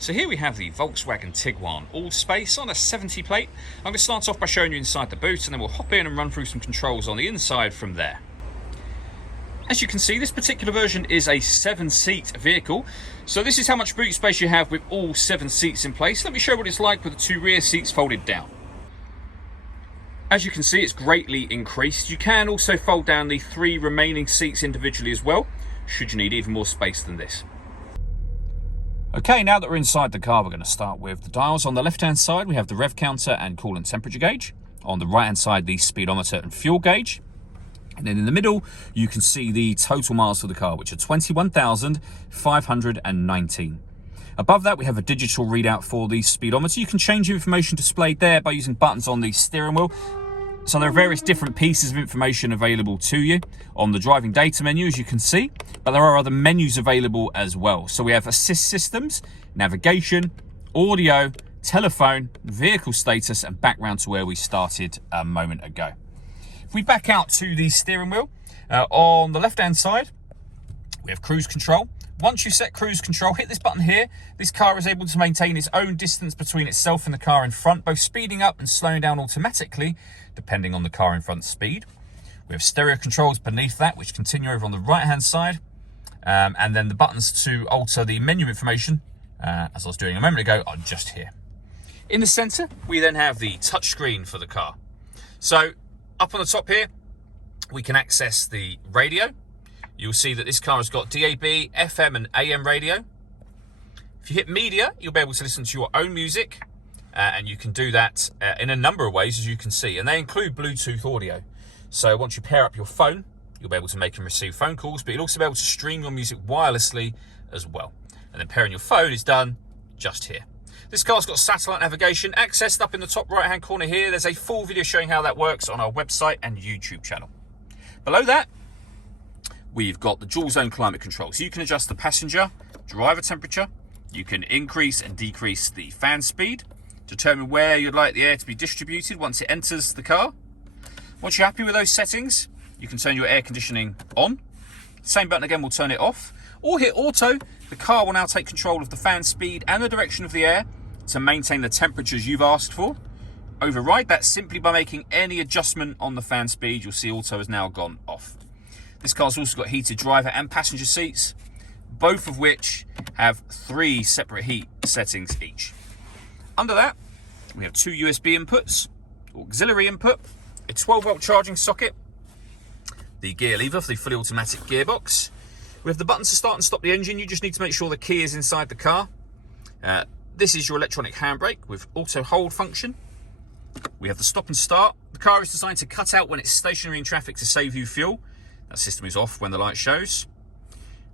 So here we have the Volkswagen Tiguan all space on a 70 plate. I'm going to start off by showing you inside the boot, and then we'll hop in and run through some controls on the inside from there. As you can see, this particular version is a 7-seat vehicle. So this is how much boot space you have with all 7 seats in place. Let me show you what it's like with the 2 rear seats folded down. As you can see, it's greatly increased. You can also fold down the 3 remaining seats individually as well, should you need even more space than this. Okay, now that we're inside the car, we're going to start with the dials. On the left-hand side, we have the rev counter and coolant temperature gauge. On the right-hand side, the speedometer and fuel gauge. And then in the middle, you can see the total miles for the car, which are 21,519. Above that, we have a digital readout for the speedometer. You can change the information displayed there by using buttons on the steering wheel. So there are various different pieces of information available to you on the driving data menu, as you can see, but there are other menus available as well. So we have assist systems, navigation, audio, telephone, vehicle status, and background to where we started a moment ago. If we back out to the steering wheel, on the left-hand side, we have cruise control. Once you set cruise control, hit this button here. This car is able to maintain its own distance between itself and the car in front, both speeding up and slowing down automatically, depending on the car in front's speed. We have stereo controls beneath that, which continue over on the right-hand side. And then the buttons to alter the menu information, as I was doing a moment ago, are just here. In the center, we then have the touchscreen for the car. So up on the top here, we can access the radio. You'll see that this car has got DAB, FM and AM radio. If you hit media, you'll be able to listen to your own music, and you can do that in a number of ways, as you can see, and they include Bluetooth audio. So once you pair up your phone, you'll be able to make and receive phone calls, but you'll also be able to stream your music wirelessly as well. And then pairing your phone is done just here. This car's got satellite navigation accessed up in the top right-hand corner here. There's a full video showing how that works on our website and YouTube channel. Below that, we've got the dual zone climate control. So you can adjust the passenger, driver temperature. You can increase and decrease the fan speed, determine where you'd like the air to be distributed once it enters the car. Once you're happy with those settings, you can turn your air conditioning on. Same button again will turn it off. Or hit auto. The car will now take control of the fan speed and the direction of the air to maintain the temperatures you've asked for. Override that simply by making any adjustment on the fan speed. You'll see auto has now gone off. This car's also got heated driver and passenger seats, both of which have 3 separate heat settings each. Under that, we have 2 USB inputs, auxiliary input, a 12-volt charging socket, the gear lever for the fully automatic gearbox. We have the buttons to start and stop the engine. You just need to make sure the key is inside the car. This is your electronic handbrake with auto hold function. We have the stop and start. The car is designed to cut out when it's stationary in traffic to save you fuel. That system is off when the light shows.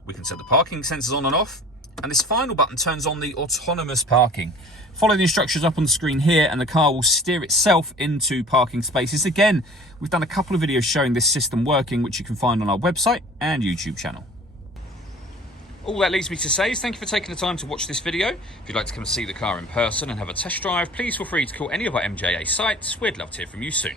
We can set the parking sensors on and off. And this final button turns on the autonomous parking. Follow the instructions up on the screen here and the car will steer itself into parking spaces. Again, we've done a couple of videos showing this system working, which you can find on our website and YouTube channel. All that leaves me to say is thank you for taking the time to watch this video. If you'd like to come and see the car in person and have a test drive, please feel free to call any of our MJA sites. We'd love to hear from you soon.